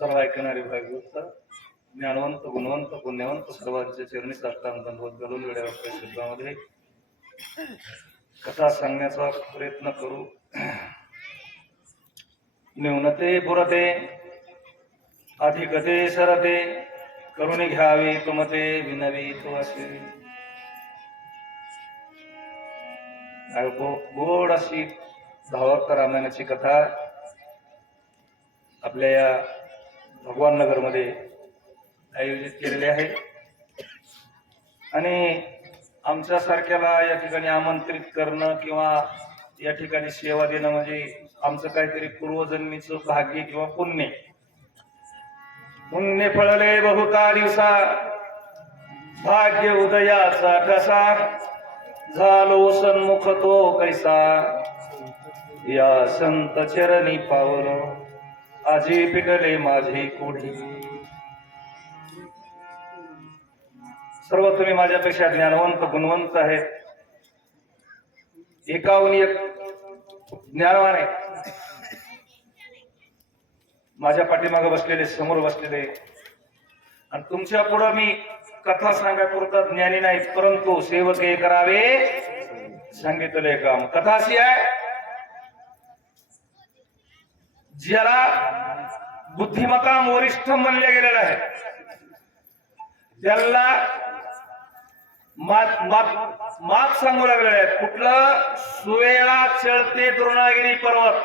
सर्व ऐकणारे भागवत ज्ञानवंत गुणवंत पुण्यवंत सर्वांच्या चरणी साष्टांग दंडवत घालून वेळेवर शब्दामध्ये कथा सांगण्याचा प्रयत्न करू. न्यूनते पुरते अधिकते सरते करुणी घ्यावी तुमते विनवी तो असे गोड अशी भावार्थ रामायणाची कथा आपल्या या भगवान नगरमध्ये आयोजित केलेली आहे. आणि आमच्या सारख्याला या ठिकाणी आमंत्रित करणं किंवा या ठिकाणी सेवा देणं म्हणजे आमचं काहीतरी पूर्वजन्मीचं भाग्य किंवा पुण्य. पुण्य फळले बहुता दिवसा भाग्य उदयाचा कसा? झालो सन्मुख तो कैसा? या संत चरणी पावलो आजी पिटले माझे कोढी. सर्व तुम्ही माझ्यापेक्षा ज्ञानवंत गुणवंत आहेत. एकाहून एक ज्ञानवान आहे. माझ्या पाठीमागे बसलेले समोर बसलेले. आणि तुमच्या पुढं मी कथा सांगायपुरता ज्ञानी नाही परंतु सेवक हे करावे. सांगितले काम कथा अशी आहे. ज्याला बुद्धिमत्ता वरिष्ठ म्हणले गेलेलं आहे त्याला मात सांगू लागलेलं आहे. कुठलं? सुवेळा चळते द्रोणागिरी पर्वत.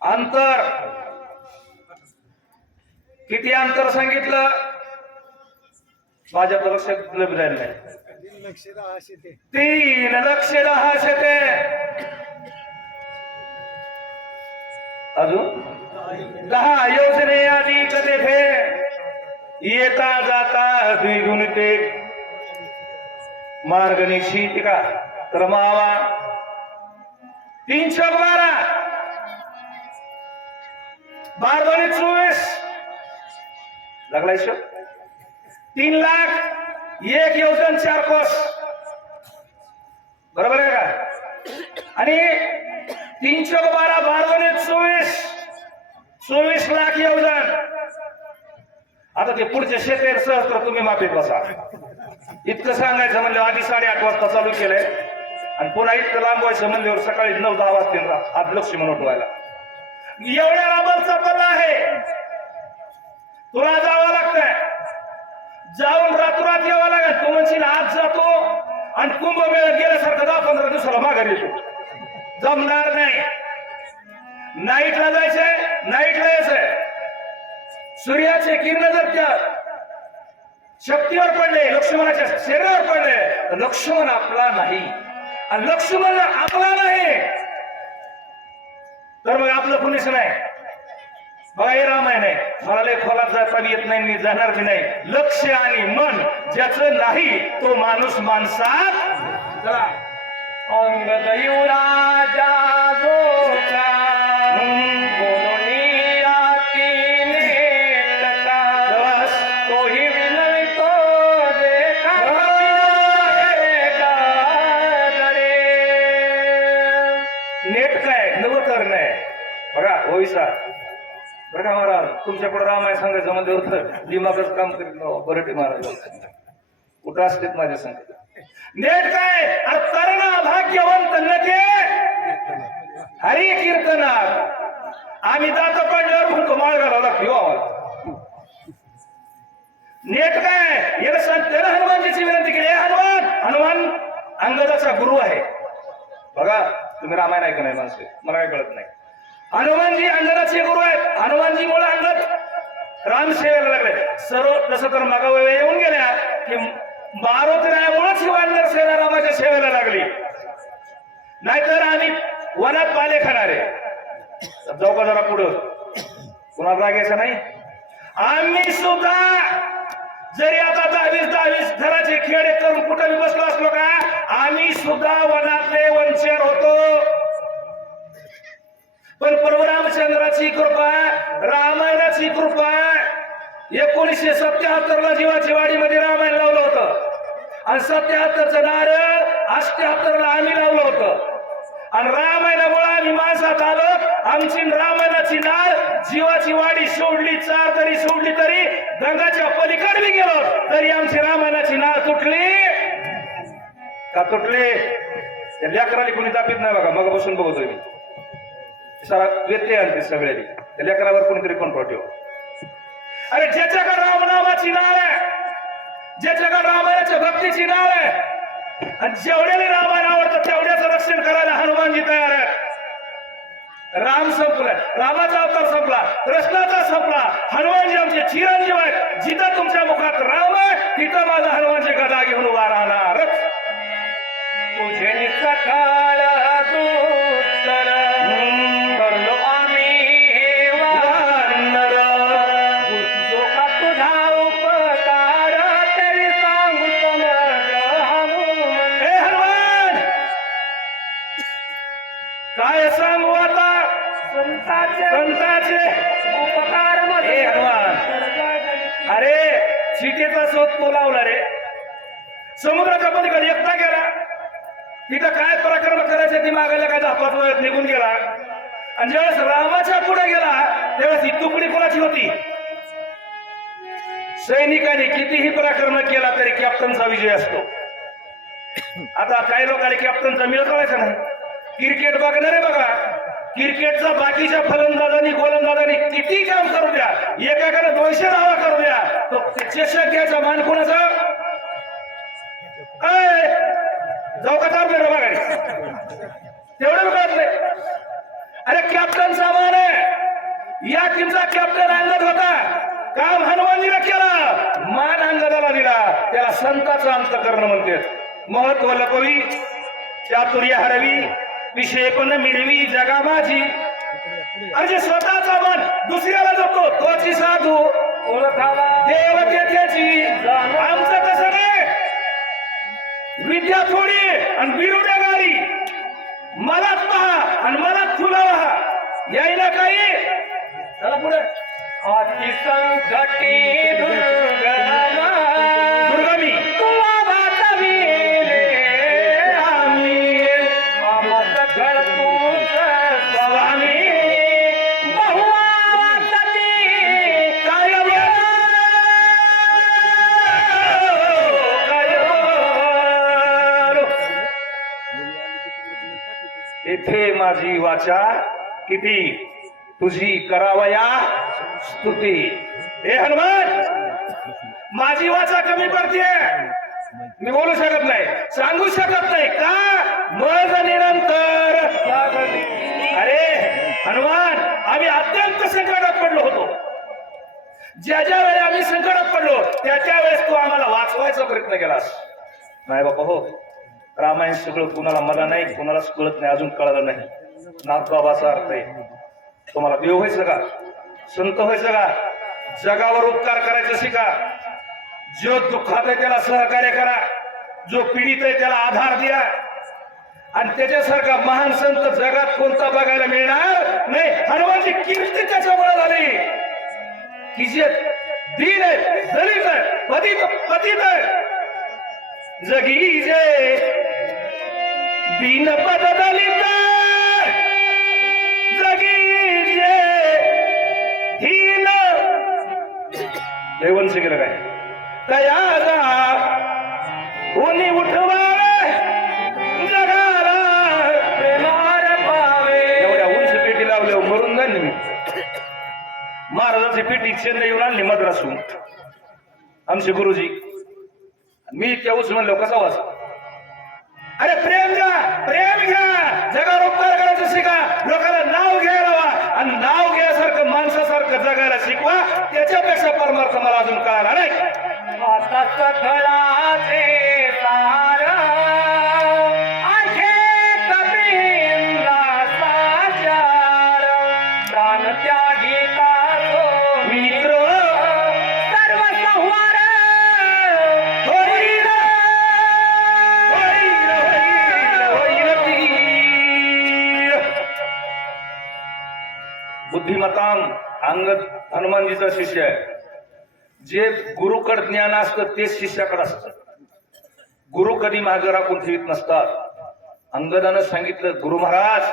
अंतर. किती अंतर सांगितलं? माझ्या तर लक्षात राहिलं नाही. तीन लक्ष दहा शते अजून? दहा योजने आधी कधी फे? येता जाता द्विगुण ते. मार्ग निश्चित का? क्रमावा तीनशे बारा. बारा चोवीस. लागलाय शो तीन लाख एक योजन चार कोस. बरोबर आहे का? आणि तीनशे बारा बारवणे चोवीस. चोवीस लाख योजन. आता ते पुढचे शेतेर सहस्त्र तुम्ही माफीत बसा. इतकं सांगायचं म्हणलं आधी साडेआठ वाजता चालू केलंय. आणि पुन्हा इतकं लांबवायचं म्हणल्यावर सकाळी नऊ दहा वाजता आज म्हणून उठवायला एवढ्या लांबचा पल्ला आहे. तुला जावं लागतंय. जाऊन रातोरात यावं लागत तू म्हणशील आज जातो आणि कुंभमेळा गेल्यासारखं दहा पंधरा दिवसाला माघारी येतो. जमणार नाही. नाईटला जायचंय नाईटला यायचंय. सूर्याचे किरण जर त्या शक्तीवर पडले लक्ष्मणाच्या शरीरावर पडले तर लक्ष्मण आपला नाही. आणि लक्ष्मण आपला नाही. तर मग आपलं कुणीच नाही हे रामायण आहे मला लय खोलात जाता येत नाही मी जाणार बी नाही. लक्ष आणि मन ज्याचं नाही तो माणूस माणसात अंग राजा नेट काय? नवतर नाही बघा होईसा बरं महाराज? तुमच्यापुढे रामायण सांगायचं म्हणजे होतं दिमागच काम करीत बरटे महाराज. कुठं असतेत माझ्या संगत? नेट काय? तरणा भाग्यवंत नके हरी कीर्तनात. आम्ही जातो पडल्यावर म्हणतो माळ घालावं लागतो आवाज नेट काय? याला संत त्याला हनुमानजीची विनंती केली. हनुमान! हनुमान अंगदाचा गुरु आहे. बघा तुम्ही रामायण ऐकणार नाही माणसे. मला काय कळत नाही. हनुमानजी अंगदाचे गुरु आहेत. हनुमानजी मुळे अंगत राम सेवेला लागले. सर्व तसं तर मागा येऊन गेल्या की मारुतीरायामुळेच ही वानर सेना रामाच्या सेवेला लागली. नाहीतर आम्ही वनात पाले खाणारे. जाऊ का जरा पुढं? कुणाला राग नाही? आम्ही सुद्धा जरी आता दहावीस दहावीस घराचे खेळ करून कुठं बसलो असलो का आम्ही सुद्धा वनातले वंचर होतो. पण प्रभू रामचंद्राची कृपा रामायणाची कृपा. एकोणीसशे सत्याहत्तर ला जीवाची वाडीमध्ये रामायण लावलं होतं. आणि सत्याहत्तरच नार अष्ट्याहत्तर ला आम्ही लावलं होतं. आणि रामायणामुळे आम्ही माणसात आलो. आमची रामायणाची नार जीवाची वाडी सोडली चार तरी सोडली तरी गंगाच्या पलीकडे मी गेलो. तरी आमची रामायणाची नार तुटली. का तुटले? लेकराने कुणी कोणी दाखवित नाही बघा. मग बसून बघतोय मी. व्यत्यय आणते सगळ्यांनी. त्या लेकरावर कोणीतरी कोण ठेव. अरे ज्याच्याकडे रामनामाची नाळ आहे ज्याच्याकडे रामायणाच्या भक्तीची नाळ आहे आणि जेवढ्याने रामायण आवडतं तेवढ्याच रक्षण करायला हनुमानजी तयार आहे राम संपलाय. रामाचा अवतार संपला कृष्णाचा संपला. हनुमानजी आमचे चिरंजीव आहेत. जिथं तुमच्या मुखात राम आहे तिथं माझा हनुमानजी गदा घेऊन उभा राहणार. तुझे सकाळ काय सांगू आता? संताचे. संताचे. उपकार हे हनुमान. अरे चिटेचा शोध तो लावला रे. समुद्राच्या पलीकडे एकटा गेला. तिथं काय पराक्रम करायचे ती मागायला काय धापात निघून गेला. आणि ज्यावेळेस रामाच्या पुढे गेला त्यावेळेस ही तुकडी कोणाची होती? सैनिकांनी कितीही पराक्रम केला तरी कॅप्टनचा विजय असतो. आता काही लोकांना कॅप्टनचा मिळ कळायचा नाही. क्रिकेट बघणारे बघा. क्रिकेटचा बाकीच्या फलंदाजांनी गोलंदाजांनी किती काम करू द्या. एकाकडे दोनशे धावा करू द्या. तो चषक घ्यायचा मान कोणाचा? जाऊ का चालतोय बघा तेवढं कळत नाही अरे कॅप्टन सामान आहे. या टीमचा कॅप्टन अंगद होता. काम हनुमानजीला केला? मान अंगदाला दिला. त्याला संताचा अंत करणं म्हणते महत्त्व लपवी चातुर्य हरवी विषय कोण मिळवी जगा माझी अरे जे स्वतःचा मन दुसऱ्याला जपतो तोची साधू. ओळखावा देव त्याची. आमचं कसं नाही. विद्या थोडी आणि बिरुड्या गाडी. मलाच पहा आणि मलाच फुलावा यायला काही? चला पुढे. अति देवाच्या किती? तुझी करावया स्तुती. हे हनुमान माझी वाचा कमी पडते मी बोलू शकत नाही सांगू शकत नाही. का? मज निरंतर. अरे हनुमान आम्ही अत्यंत संकटात पडलो होतो. ज्या ज्या वेळी आम्ही संकटात पडलो त्या त्या वेळेस तू आम्हाला वाचवायचा प्रयत्न केलास. नाही बाबा हो. रामायण सगळं कुणाला मला नाही कुणालाच कळत नाही अजून कळलं नाही. नाथबाबाचा अर्थ आहे. तुम्हाला देव व्हायचं का संत व्हायचं का जगावर उपकार करायचं शिका. जो दुःखात आहे त्याला सहकार्य करा. जो पीडित आहे त्याला आधार द्या आणि त्याच्यासारखा महान संत जगात कोणता बघायला मिळणार नाही? हनुमानची कीर्ती त्याच्यामुळे झाली. की जे दीन आहे दलित आहे पतित पतित आहे. जगी जे दीन पद दलित हे वंश केलं काय? तयारा कोणी उठवावे जगाला प्रेमार पावे. एवढ्या उंच पेटी लावल्यावर मरून जाईल मी महाराजाची पेटी चेन्नई येऊन आणली मद्रासून आमचे गुरुजी मी त्या उच म्हणलो कसा वाच? अरे प्रेम घ्या जगावर उपकार करायचं शिका लोकांना नाव घ्यायला वा आणि नाव घ्यासारखं माणसासारखं जगायला शिकवा त्याच्यापेक्षा परमार्थ मला अजून कळाला नाही. बुद्धिमताम अंगद हनुमानजीचा शिष्य आहे. जे गुरुकड ज्ञान असतं तेच शिष्याकडे असतं. गुरु कधी मागे राखून ठेवित नसतात. अंगदानं सांगितलं गुरु महाराज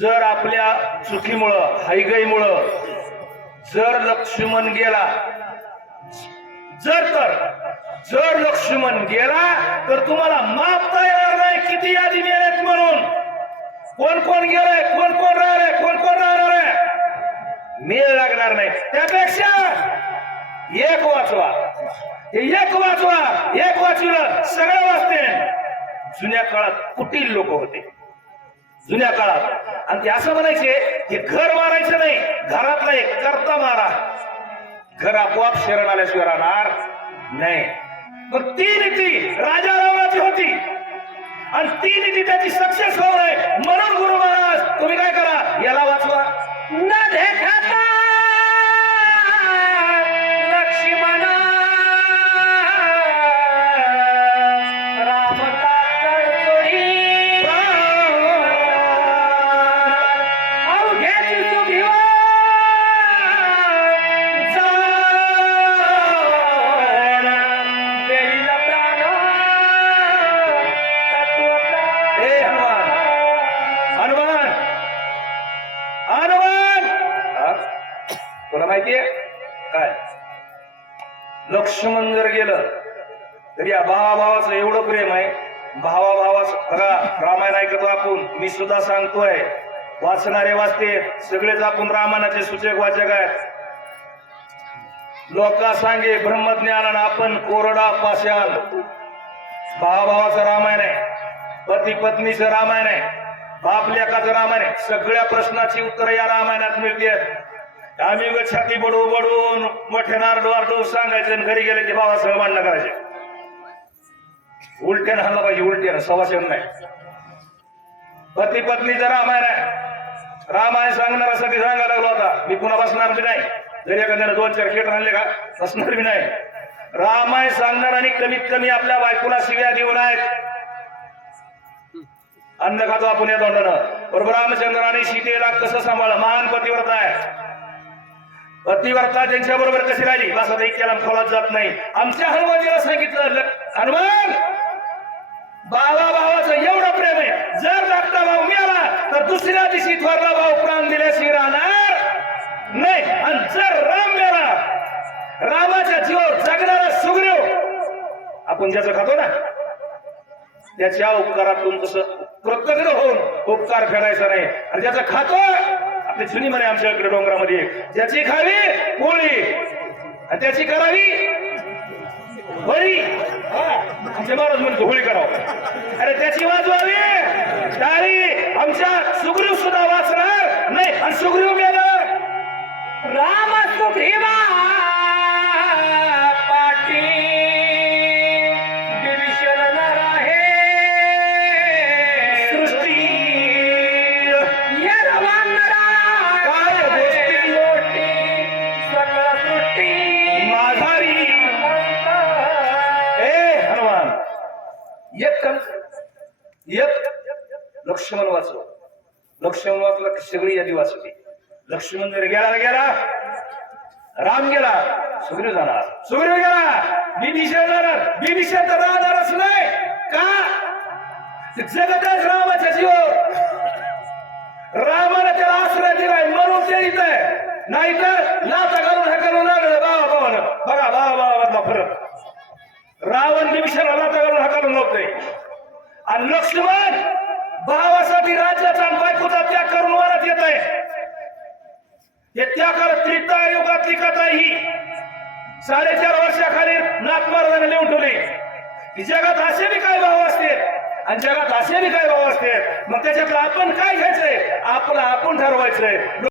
जर आपल्या चुकीमुळं हायगाईमुळं जर लक्ष्मण गेला जर तर जर लक्ष्मण गेला तर तुम्हाला मापता येणार नाही. किती यादी मिळाल्यात म्हणून? कोण कोण गेलाय? कोण कोण राहिलंय? कोण कोण राहणार आहे? मेळ लागणार नाही. त्यापेक्षा एक वाचवा. एक वाचवा. एक वाचलं सगळं वाचते. जुन्या काळात कुटील लोक होते. जुन्या काळात. आणि ते असं म्हणायचे हे घर मारायचं नाही. घरातला एक करता मारा. घर आपोआप शरण आल्याशिवाय राहणार नाही. मग ती नीती राजा रावणाची होती. आणि ती नीती त्याची सक्सेस होऊ नये. म्हणून गुरु महाराज तुम्ही काय करा? याला वाचवा. न देखा वाचणारे वाचते. सगळेच आपण रामायणाचे सूचक वाचक आहेत. लोका सांगे ब्रह्मज्ञान आपण कोरडा पाषाण. भावाभावाचं रामायण आहे. पती पत्नीचं रामायण आहे. बाप लेकाचं रामायण आहे. सगळ्या प्रश्नाची उत्तरं या रामायणात मिळते आम्ही छाती बडू बडून मोठे नारडू आरडू सांगायचं आणि घरी गेले की भावासह मांडणं करायचे. उलट्यानं हल्ला पाहिजे उलट्यानं. सवाशन नाही. पती पत्नीचं रामायण आहे. रामायण सांगणाऱ्यासाठी सांगायला लागलो आता. मी पुन्हा बसणार बी नाही. जरी एखाद्यानं दोन चार खेळ आणले का बसणार बी नाही. रामायण सांगणार आणि कमीत कमी आपल्या बायकोला शिव्या देऊन आहेत अन्न खातो आपण या तोंडानं. बरोबर रामचंद्राने सीतेला कसं सांभाळ महान पतिव्रता आहे. पतिव्रता त्यांच्या बरोबर कशी राहिली? बस आता इतक्याला खोलात जात नाही. आमच्या हनुमानजीला सांगितलं हनुमान! भावा भावाचं एवढं प्रेम आहे. जर धाकटा भाऊ मिळाला तर दुसऱ्या दिवशी थोरला भाऊ प्राण दिल्याशी राहणार नाही. आणि जर राम मिळाला रामाच्या जीवावर जगणारा सुग्रीव आपण ज्याचं खातो ना त्याच्या उपकारातून कसं कृतज्ञ होऊन उपकार फेडायचा नाही. आणि ज्याचं खातो आपली जुनी म्हणे आमच्या इकडे डोंगरामध्ये ज्याची खावी पोळी. आणि त्याची करावी होळी आमचे महाराज म्हणतो होळी करावं. अरे त्याची वाजवावी. सुग्रीव सुद्धा वाचणार नाही आणि सुग्रीव मेलं राम सुग्रीवा एक लक्ष्मण वाचव लक्ष्मण वाचला की सगळी यादी वाचली लक्ष्मण जर गेला गेला. राम गेला सुग्रीव जाणार. सुग्रीव गेला. मी दिशा जाणार मी निषेध राहणारच नाही. का? जगतच रामाच्या जीव रामाने त्याला आश्रय दिलाय म्हणून ते इथं नाही तर लाचा घालून हे करून लागलं बाबा बाबा बघा बाबा बाबा फरक रावण निमिषाला लाचा घालून हाकालून नव्हते. आणि लक्ष्मण भावासाठी राज्याचा बायकोचा त्याग करून वरत येत आहे. हे त्या त्रिता कथा ही. साडेचार वर्षाखाली नाथ महाराजांनी लिहून ठेवली. की जगात असे बी काय भाव असते आणि जगात असे बी काय भाव असते मग त्याच्यातलं आपण काय घ्यायचंय? आपलं आपण ठरवायचंय.